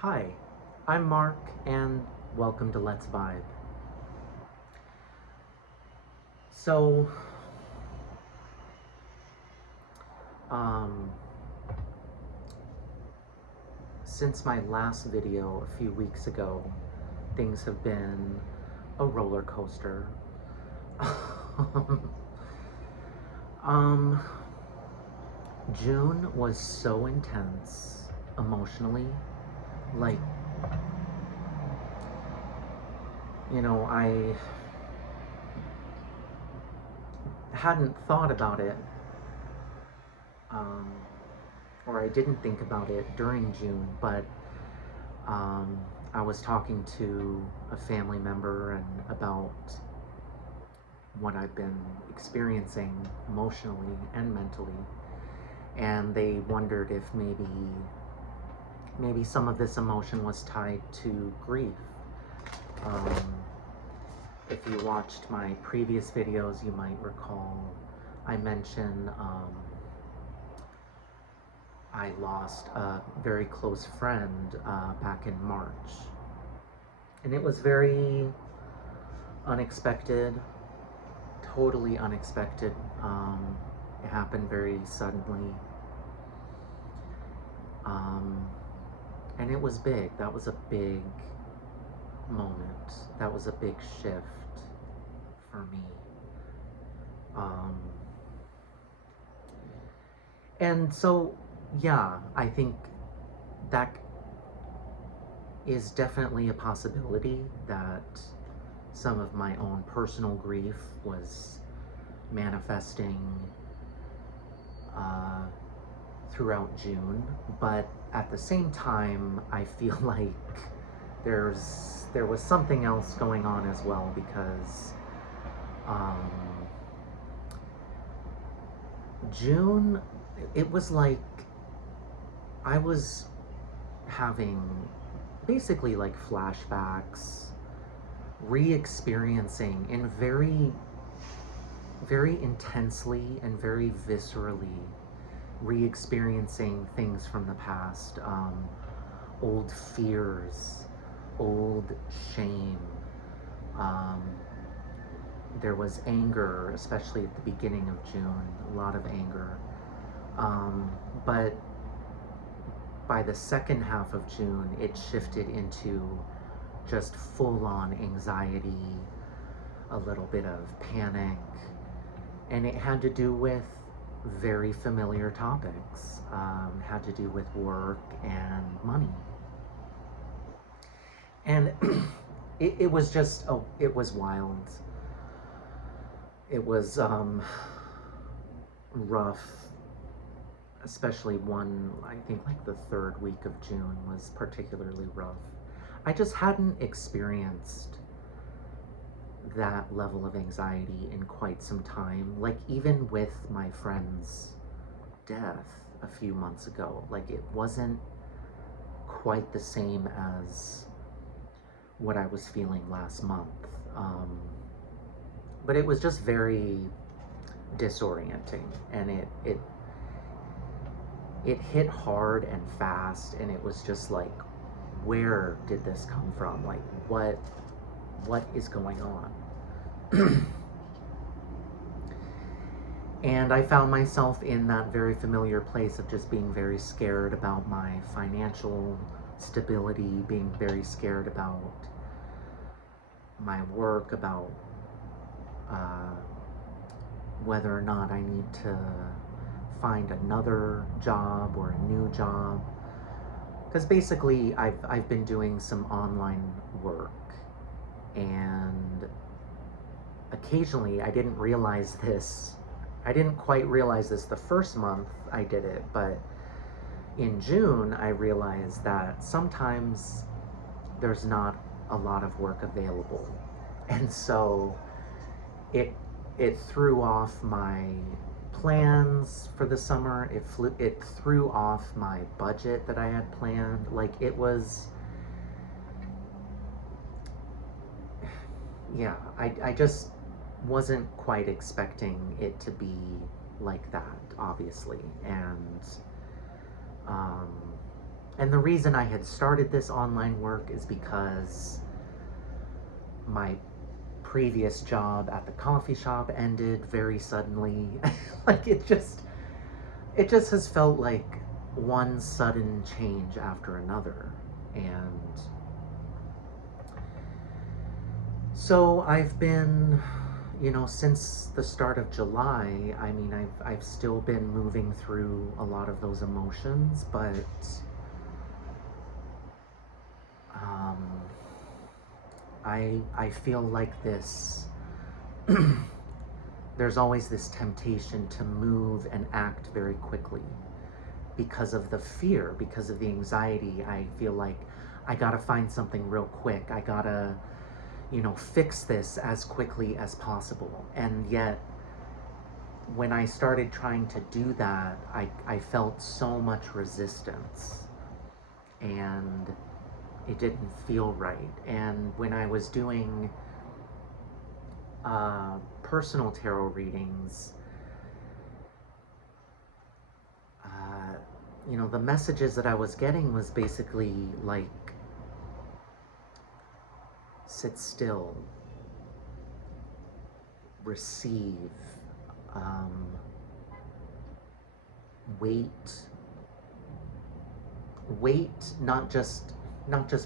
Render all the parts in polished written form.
Hi, I'm Mark, and welcome to Let's Vibe. So, um, since my last video a few weeks ago, things have been a roller coaster. um, June was so intense emotionally. Like, I hadn't thought about it, um, or I didn't think about it during June, but um, I was talking to a family member and about what I've been experiencing emotionally and mentally, and they wondered if maybe some of this emotion was tied to grief. Um, if you watched my previous videos, you might recall I mentioned I lost a very close friend back in March, and it was very unexpected, totally unexpected. It happened very suddenly. Um, and it was big. That was a big moment. That was a big shift for me. Um, and so, yeah, I think that is definitely a possibility that some of my own personal grief was manifesting uh, throughout June, but at the same time, I feel like there was something else going on as well because um, June, it was like I was having basically like flashbacks, re-experiencing in very intensely and very viscerally re-experiencing things from the past, old fears, old shame. Um, there was anger, especially at the beginning of June, a lot of anger. But by the second half of June, it shifted into just full on anxiety, a little bit of panic, and it had to do with very familiar topics, had to do with work and money. And it was just, oh, it was wild. It was rough, especially I think like the third week of June was particularly rough. I just hadn't experienced that level of anxiety in quite some time. Like, even with my friend's death a few months ago, like, it wasn't quite the same as what I was feeling last month. Um, but it was just very disorienting, and it hit hard and fast, and it was just like, where did this come from? Like, what is going on? And I found myself in that very familiar place of just being very scared about my financial stability, being very scared about my work, about uh, whether or not I need to find another job or a new job. Because basically, I've been doing some online work, and occasionally I didn't realize this. I didn't quite realize this the first month I did it, but in June I realized that sometimes there's not a lot of work available. And so it it threw off my plans for the summer. It threw off my budget that I had planned. Like, it was, yeah, I just wasn't quite expecting it to be like that, obviously. And um, And the reason I had started this online work is because my previous job at the coffee shop ended very suddenly. Like it just has felt like one sudden change after another. And so I've been, since the start of July, I mean, I've still been moving through a lot of those emotions, but um, I feel like this. There's always this temptation to move and act very quickly because of the fear, because of the anxiety. I feel like I gotta find something real quick. I gotta, fix this as quickly as possible. And yet, when I started trying to do that, I felt so much resistance and it didn't feel right. And when I was doing personal tarot readings, the messages that I was getting was basically like, sit still, receive, um, wait, not just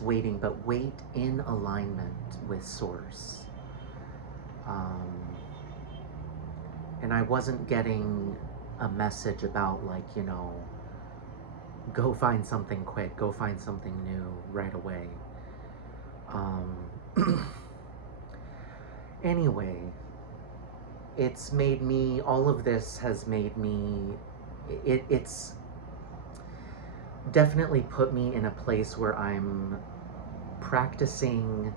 waiting, but wait in alignment with source. And I wasn't getting a message about like, go find something quick, go find something new right away. Anyway, all of this has made me, it's definitely put me in a place where I'm practicing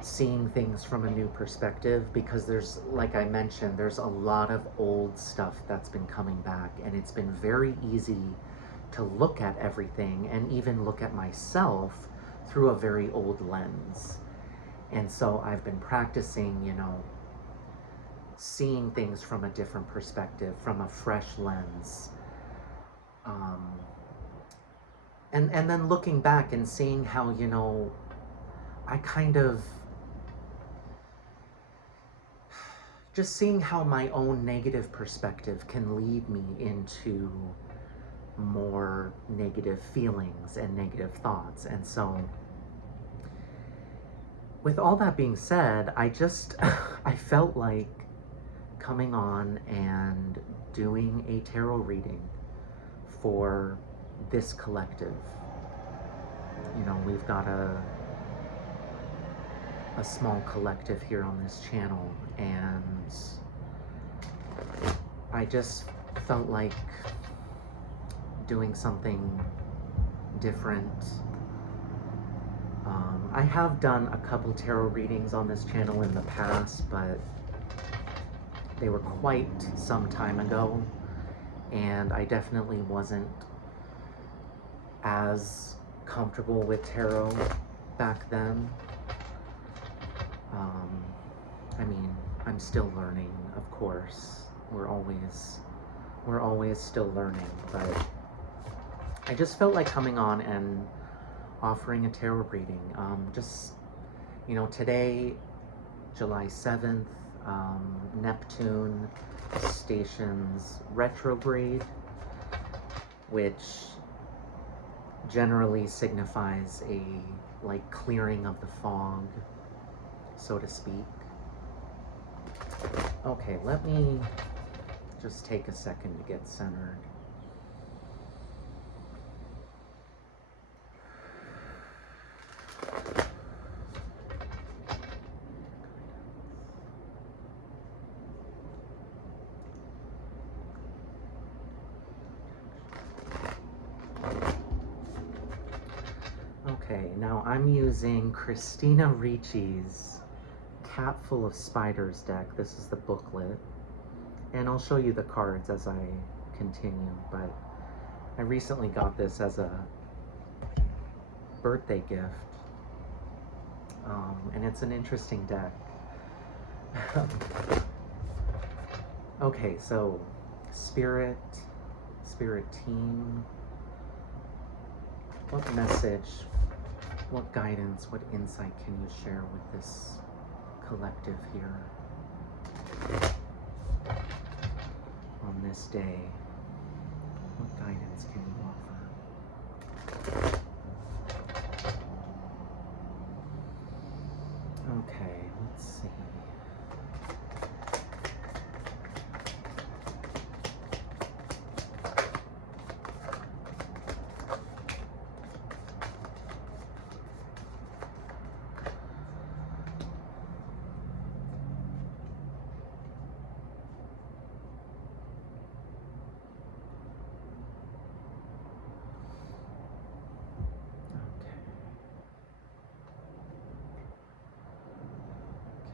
seeing things from a new perspective, because like I mentioned, there's a lot of old stuff that's been coming back, and it's been very easy to look at everything and even look at myself through a very old lens. And so I've been practicing, seeing things from a different perspective, from a fresh lens. And then looking back and seeing how, I kind of, just seeing how my own negative perspective can lead me into more negative feelings and negative thoughts. And so, with all that being said, I felt like coming on and doing a tarot reading for this collective. We've got a small collective here on this channel, and I just felt like doing something different. I have done a couple tarot readings on this channel in the past, but they were quite some time ago, and I definitely wasn't as comfortable with tarot back then. I mean, I'm still learning, of course. We're always still learning, but I just felt like coming on and offering a tarot reading. Today, July 7th, Neptune stations retrograde, which generally signifies a clearing of the fog, so to speak. Okay, let me just take a second to get centered. Okay, now I'm using Christina Ricci's Cat Full of Spiders deck. This is the booklet, and I'll show you the cards as I continue, but I recently got this as a birthday gift, and it's an interesting deck. Okay, so Spirit Team, what message, what guidance, what insight can you share with this collective here on this day? What guidance can you offer? Okay, let's see.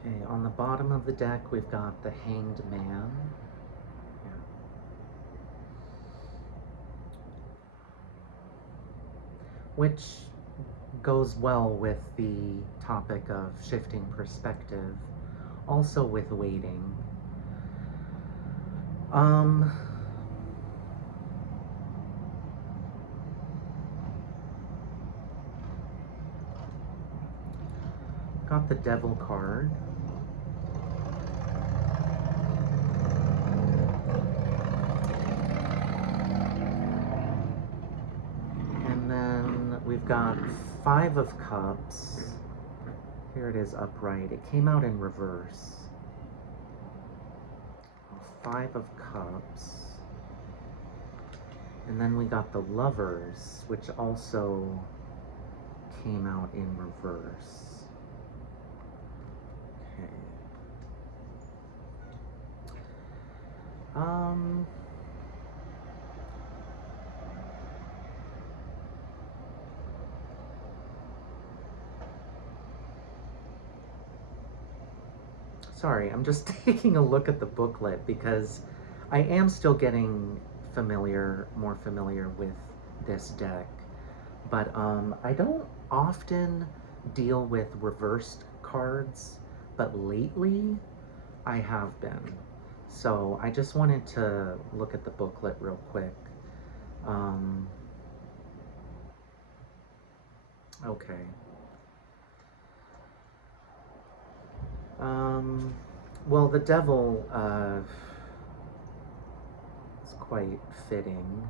Okay, on the bottom of the deck, we've got the Hanged Man. Yeah. Which goes well with the topic of shifting perspective, also with waiting. Got the Devil card. And then we've got Five of Cups. Here it is upright. It came out in reverse. Five of Cups. And then we got the Lovers, which also came out in reverse. Okay. Sorry, I'm just taking a look at the booklet because I am still getting more familiar with this deck. But I don't often deal with reversed cards, but lately I have been. So I just wanted to look at the booklet real quick. Okay. Well, the Devil is quite fitting.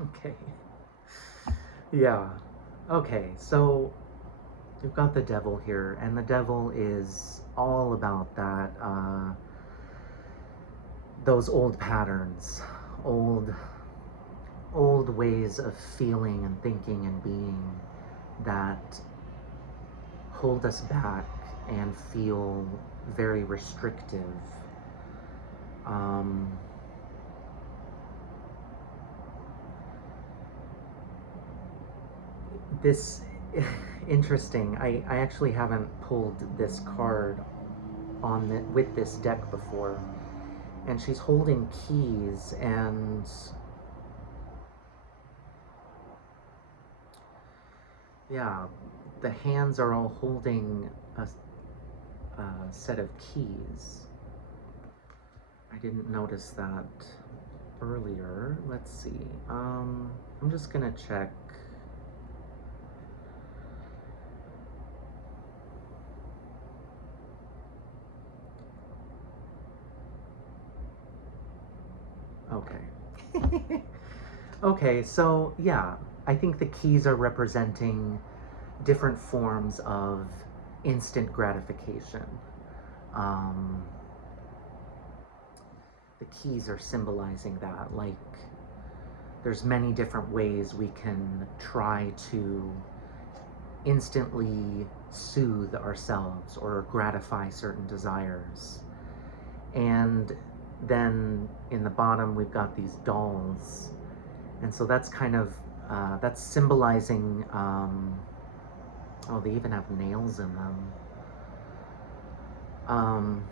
Okay. Yeah. Okay, so you've got the Devil here, and the Devil is all about that, those old patterns, old ways of feeling and thinking and being that hold us back and feel very restrictive. This interesting. I actually haven't pulled this card with this deck before, and she's holding keys, and yeah, the hands are all holding a set of keys. I didn't notice that earlier. Let's see. I'm just gonna check. Okay. Okay, so yeah, I think the keys are representing different forms of instant gratification. The keys are symbolizing that, like, there's many different ways we can try to instantly soothe ourselves or gratify certain desires. And then in the bottom we've got these dolls, and so that's kind of that's symbolizing oh, they even have nails in them.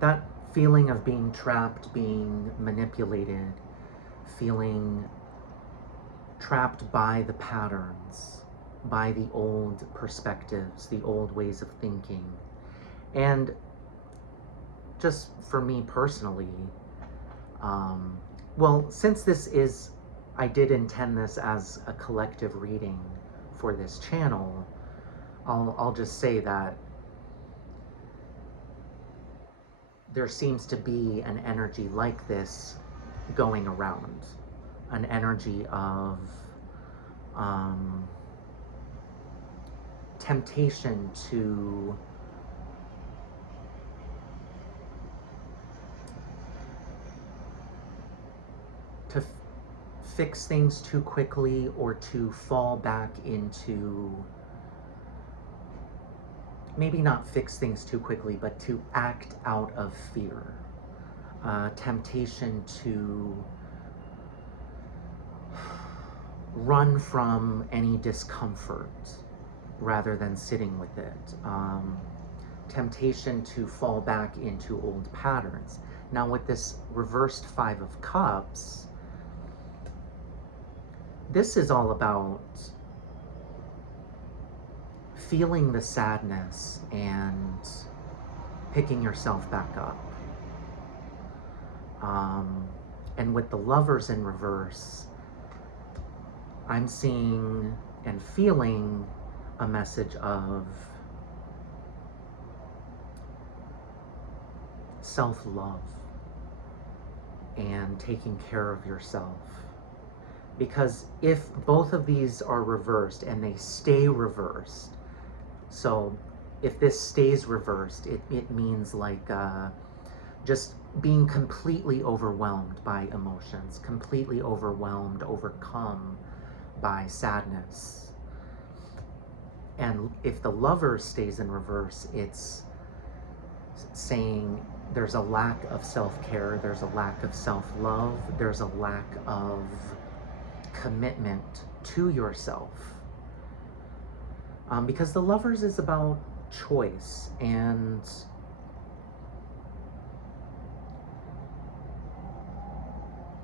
That feeling of being trapped, being manipulated, feeling trapped by the patterns, by the old perspectives, the old ways of thinking. And just for me personally, well, since I did intend this as a collective reading for this channel, I'll just say that there seems to be an energy like this going around, an energy of temptation to fix things too quickly, or to fall back into, maybe not fix things too quickly, but to act out of fear. Temptation to run from any discomfort rather than sitting with it. Temptation to fall back into old patterns. Now with this reversed Five of Cups, this is all about feeling the sadness and picking yourself back up. And with the Lovers in reverse, I'm seeing and feeling a message of self-love and taking care of yourself. Because if both of these are reversed and they stay reversed, so if this stays reversed, it means like just being completely overwhelmed by emotions, completely overwhelmed, overcome by sadness. And if the Lover stays in reverse, it's saying there's a lack of self-care, there's a lack of self-love, there's a lack of commitment to yourself. Because the Lovers is about choice, and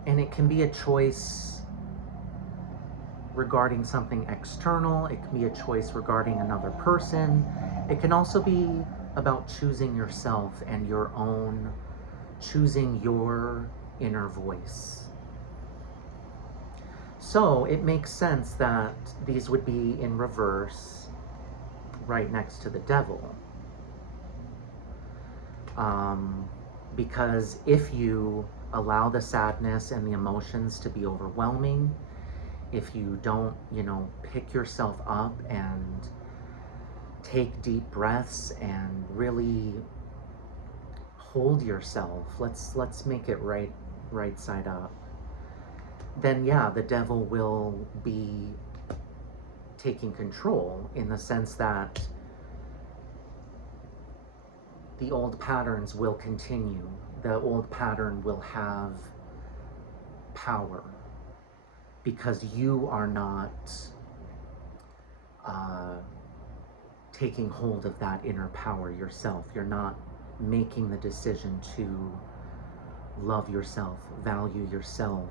it can be a choice regarding something external, it can be a choice regarding another person. It can also be about choosing yourself and choosing your inner voice. So it makes sense that these would be in reverse right next to the Devil. Because if you allow the sadness and the emotions to be overwhelming, if you don't, pick yourself up and take deep breaths and really hold yourself, let's make it right side up, then yeah, the Devil will be taking control, in the sense that the old patterns will continue. The old pattern will have power because you are not taking hold of that inner power yourself. You're not making the decision to love yourself, value yourself,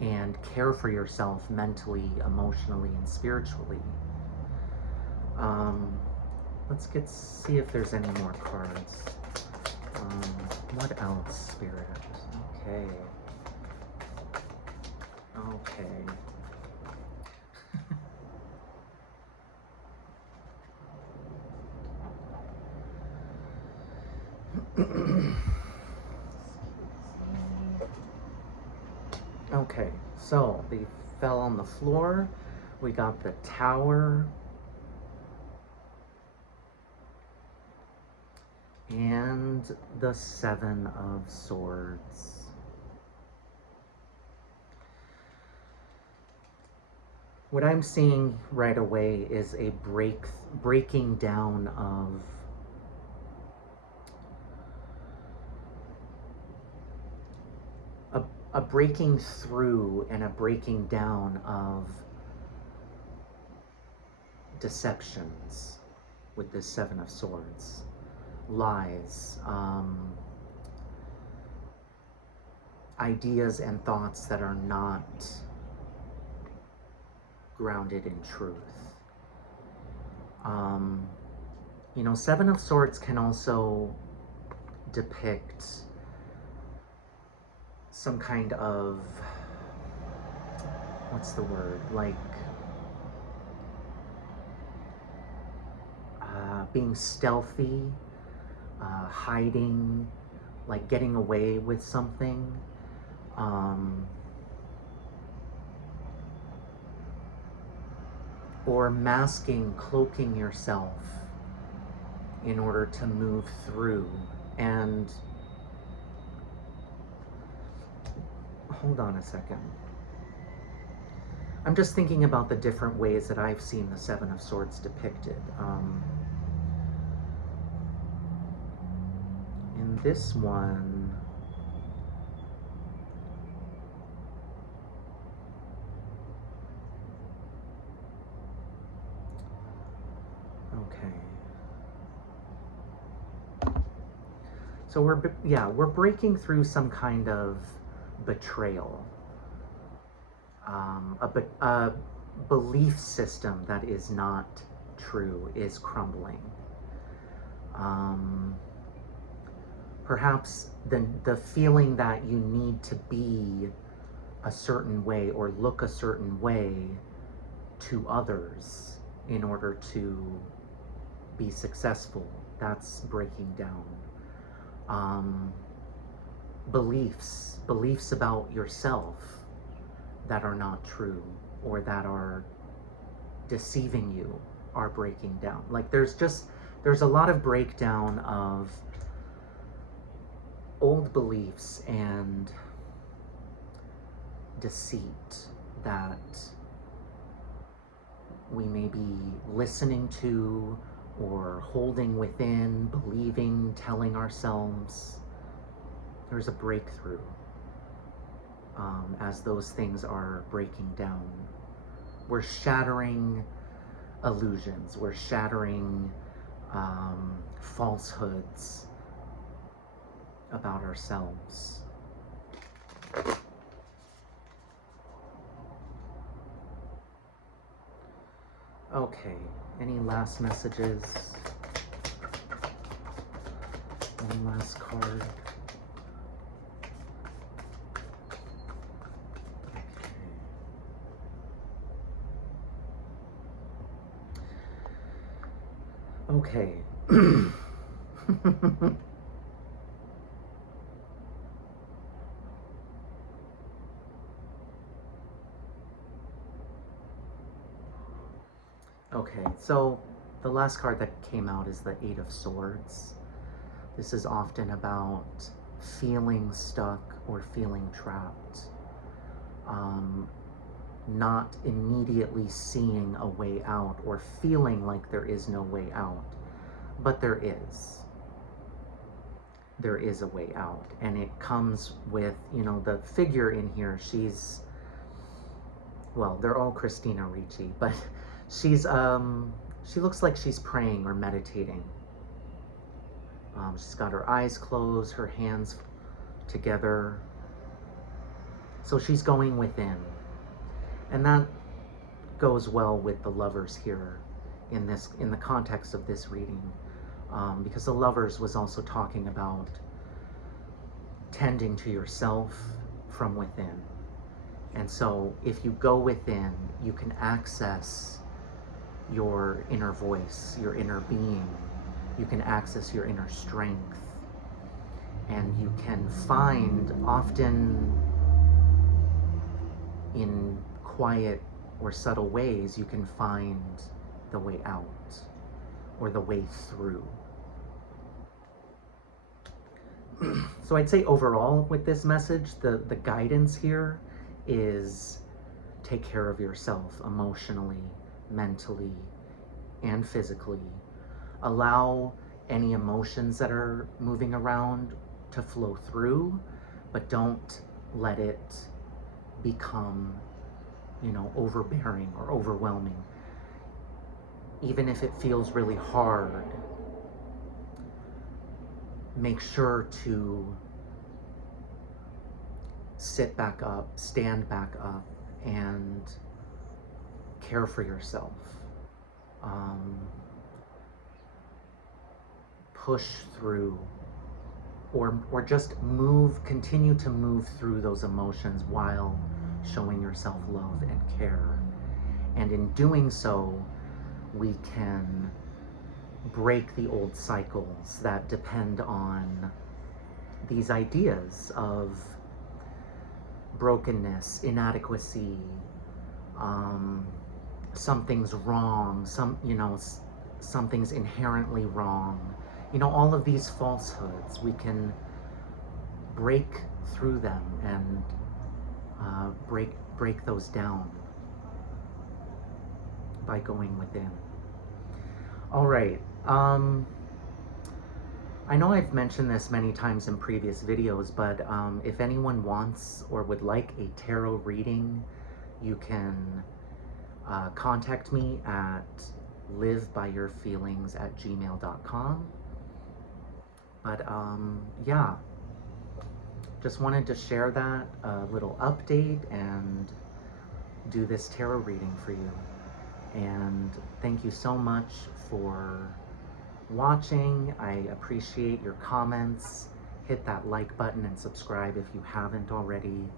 and care for yourself mentally, emotionally, and spiritually. Let's see if there's any more cards. What else, Spirit? Okay. Okay, so they fell on the floor. We got the Tower and the Seven of Swords. What I'm seeing right away is a breaking down of a breaking through and a breaking down of deceptions with this Seven of Swords. Lies, ideas and thoughts that are not grounded in truth. You know, Seven of Swords can also depict some kind of, what's the word, like being stealthy, hiding, like getting away with something. Or masking, cloaking yourself in order to move through. And hold on a second. I'm just thinking about the different ways that I've seen the Seven of Swords depicted. In this one, okay. So we're breaking through some kind of betrayal. A belief system that is not true is crumbling. Perhaps the feeling that you need to be a certain way or look a certain way to others in order to be successful, that's breaking down. Beliefs about yourself that are not true or that are deceiving you are breaking down. Like there's a lot of breakdown of old beliefs and deceit that we may be listening to or holding within, believing, telling ourselves. There's a breakthrough as those things are breaking down. We're shattering illusions. We're shattering falsehoods about ourselves. Okay, any last messages? One last card. Okay. Okay, so the last card that came out is the Eight of Swords. This is often about feeling stuck or feeling trapped. Not immediately seeing a way out or feeling like there is no way out. But there is. There is a way out. And it comes with, you know, the figure in here, she's, well, they're all Christina Ricci, but she's, she looks like she's praying or meditating. She's got her eyes closed, her hands together. So she's going within. And that goes well with the Lovers here in the context of this reading. Because the Lovers was also talking about tending to yourself from within. And so if you go within, you can access your inner voice, your inner being. You can access your inner strength. And you can find, often in quiet or subtle ways, you can find the way out or the way through. So I'd say overall with this message, the guidance here is take care of yourself emotionally, mentally, and physically. Allow any emotions that are moving around to flow through, but don't let it become, you know, overbearing or overwhelming. Even if it feels really hard, make sure to sit back up, stand back up, and care for yourself. push through, or just continue to move through those emotions while showing yourself love and care. And in doing so, we can break the old cycles that depend on these ideas of brokenness, inadequacy, something's wrong, something's inherently wrong. All of these falsehoods, we can break through them and break those down by going within. All right. I know I've mentioned this many times in previous videos, but if anyone wants or would like a tarot reading, you can contact me at livebyyourfeelings@gmail.com. But yeah, just wanted to share that little update and do this tarot reading for you. And thank you so much for watching. I appreciate your comments. Hit that like button and subscribe if you haven't already.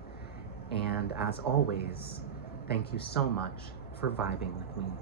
And as always, thank you so much for vibing with me.